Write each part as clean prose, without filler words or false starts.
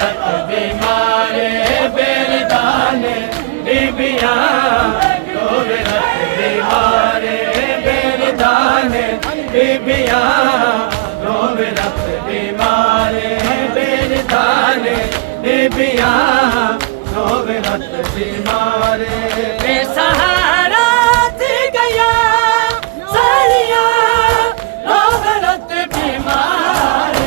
रत बीमारे बेरदाने बीबियां रोवे रत बीमारे बेरदाने बीबियां रोवे रत बीमारे बेरदाने बीबियां रोवे रत बीमारे बेसहारा थी गया साड़िया रोवे रत बीमारे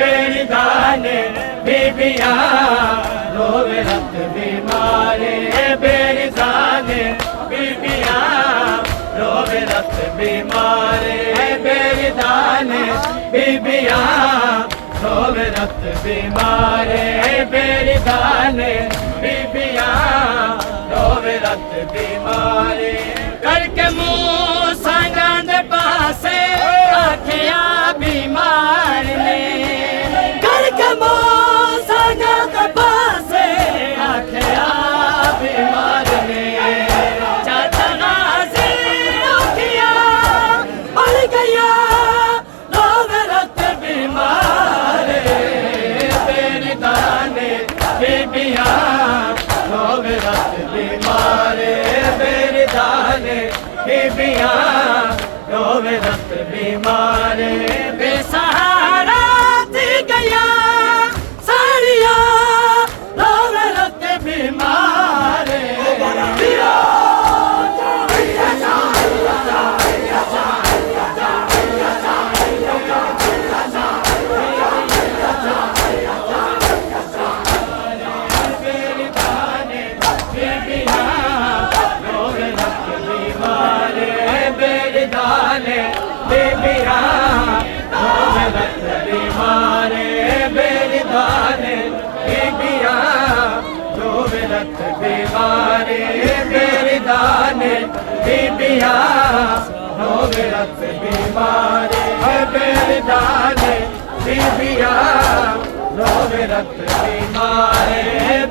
बेरदाने बीबियां रोवे रत बीमारे बेरदाने बीबियां रोवे रत बीमारे बेरदाने बीबियां रोवे रत बीमारे बेरदाने बीबियां रोवे रत बीमारे करके मुंह संगां दे पासे आखिया बीमार ने करके मुंह संगां दे पासे आखिया बीमार ने चाचा गाजी आखिया मर गया रोवे रत बीमारे बेरदाने बीबियां रोवे रत बीमारे बेरदाने बीबियां रोवे रत बीमारे बेसहारा थी गया साड़िया रोवे रत बीमारे बीमारे बेरदाने बीबियां रोवे रत बीमारे बेरदाने बीबियां रोवे रत बीमारे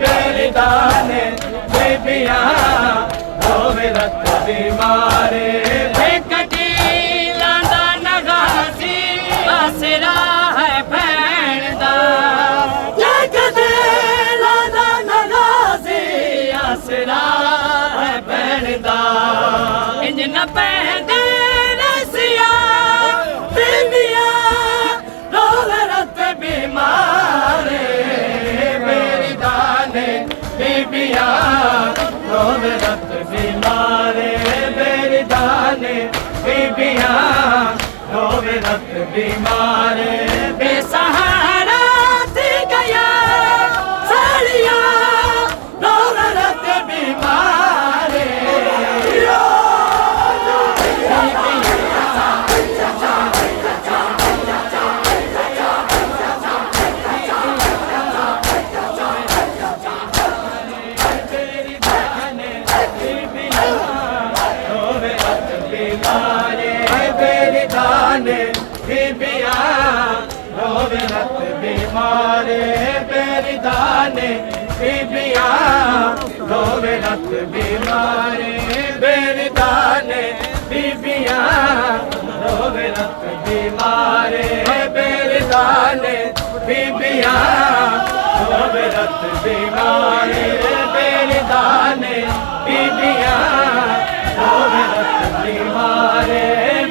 बेरदाने बीबियां रोवे रत बीमारे बेकटी लांदा नगासी आसरा है भैन दा जगदे लांदा नगासी आसरा है भैन दा इंज न पैंदे रसिया बीबियां रोवे रत बीमारे बेरदाने बीबियां रोवे रत बीमारे बेरदाने बीबियां रोवे रत बीमारे बेसहारा थी गया साड़िया रोवे रत बीमारे बेरदाने बीबियां रोवे रत बीमारे बेरदाने बीबियां रोवे रत बीमारे बेरदाने बीबियां रोवे रत बीमारे बेरदाने बीबियां रोवे रत बीमारे बेरदाने बीबियां रोवे रत बीमारे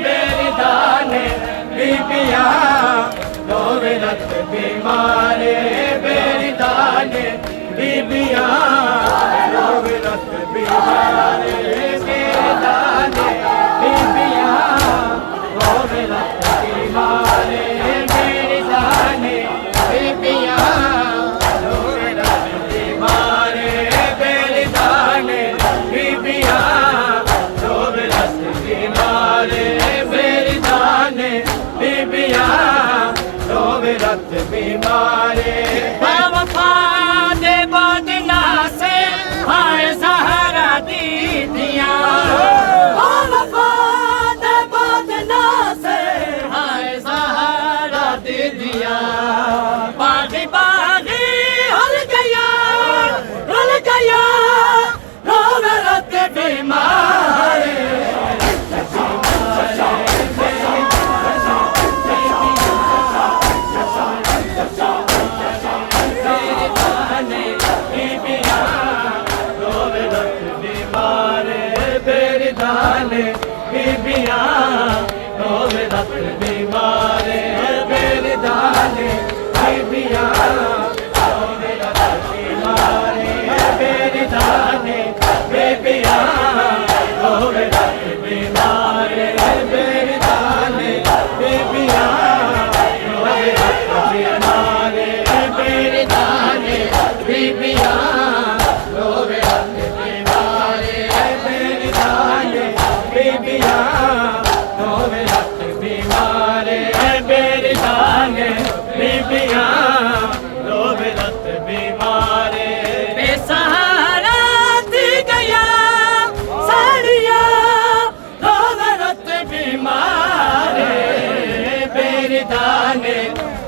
बेरदाने बीबियां रोवे रत बीमारे बेरदाने बीबियां रोवे रत बीमारे बेरदाने बीबियां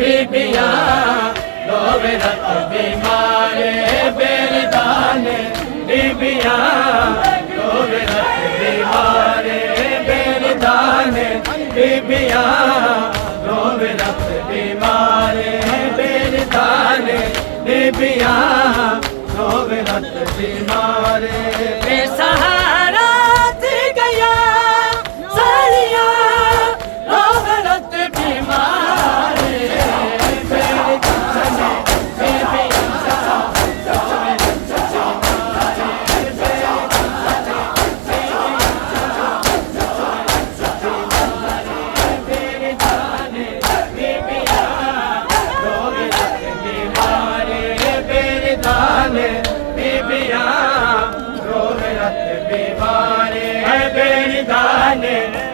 बीबियां रोवे रत बीमारे बेरदाने बीबियां रोवे रत बीमारे बेरदाने बीबियां रोवे रत बीमारे बेरदाने बीबियां रोवे रत बीमारे बेसहारा थी गया साड़िया रोवे रत बीमारे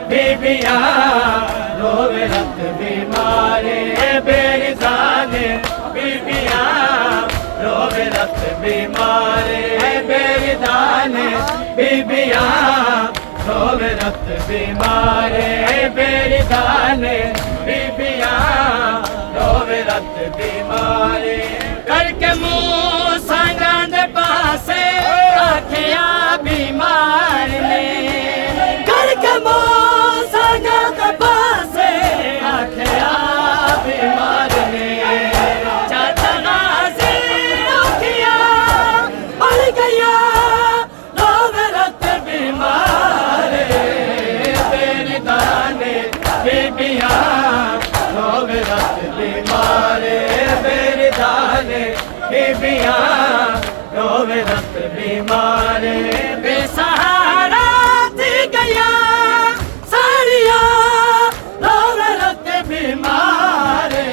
बीबियां रोवे रत बीमारे बेरदाने बीबियां रोवे रत बीमारे बेरदाने बीबियां रोवे रत बीमारे बेरदाने बीबियां रोवे रत बीमारे करके मुंह सांगां दे पासे आखिया बीमार ने करके मुंह सांगां दे पासे आखिया बीमार ने चाचा गाजी आखिया पड़ गया रोवे रत बीमारे बेरदाने बीबियां रोवे रत बीमारे बेरदाने बीबियां रोवे रत बीमारे बेसहारा थी गया साड़िया रोवे रत बीमारे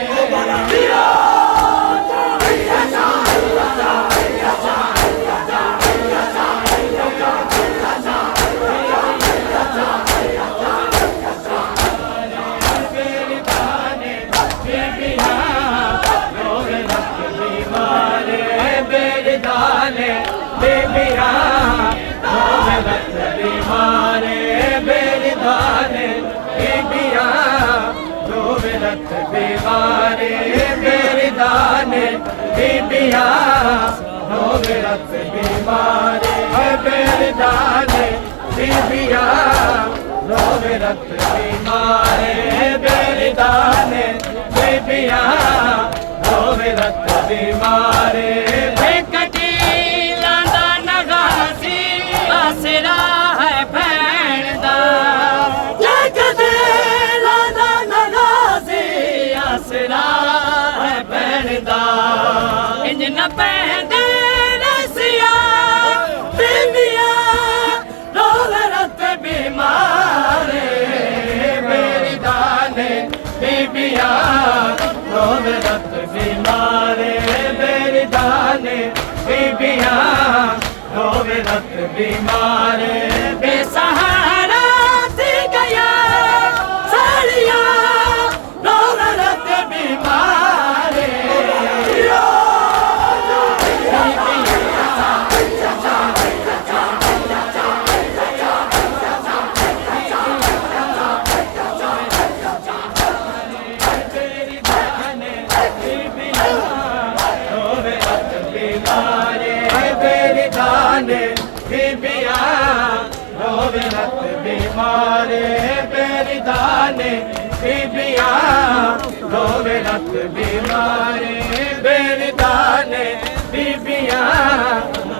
बीमारे बेरदाने बीबियां रोवे रत बीमारे बेरदाने बीबियां रोवे रत बीमारे बेरदाने बीबियां रोवे रत बीमारे बेकटी लांदा नगासी आसरा है भैन दा जगदे लांदा नगासी आसरा है भैन दा इंज न पैंदे रसिया बीबियां रोवे रत बीमारे बेरदाने बीबियां रोवे रत बीमारे बेरदाने बीबियां रोवे रत बीमारे बेसहारा थी गया साड़िया रोवे रत बीमारे रोवे रत बीमारे बेरदाने बीबियां रोवे रत बीमारे बेरदाने बीबियां रोवे रत बीमारे बेरदाने बीबियां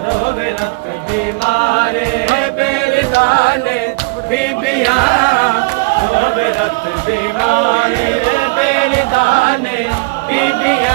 रोवे रत बीमारे बेरदाने बीबियां रोवे रत बीमारे बेरदाने बीबियां